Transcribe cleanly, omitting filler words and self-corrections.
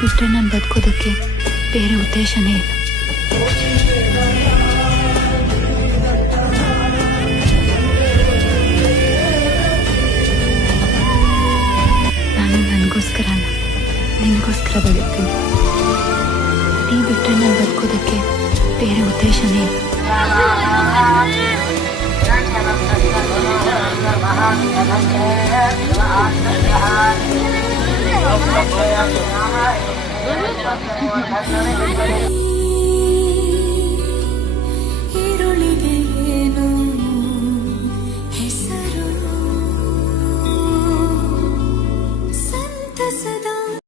ಬಿಟ್ಟರೆ ನಾನು ಬದುಕೋದಕ್ಕೆ ಬೇರೆ ಉದ್ದೇಶನೇ ಇಲ್ಲ. ನಾನು ನನಗೋಸ್ಕರ ಅಲ್ಲ, ನಿನಗೋಸ್ಕರ ಬದುಕ್ತೀನಿ. ನೀ ಬಿಟ್ಟರೆ ನಾನು ಬದುಕೋದಕ್ಕೆ ಬೇರೆ ಉದ್ದೇಶನೇ ಇಲ್ಲ.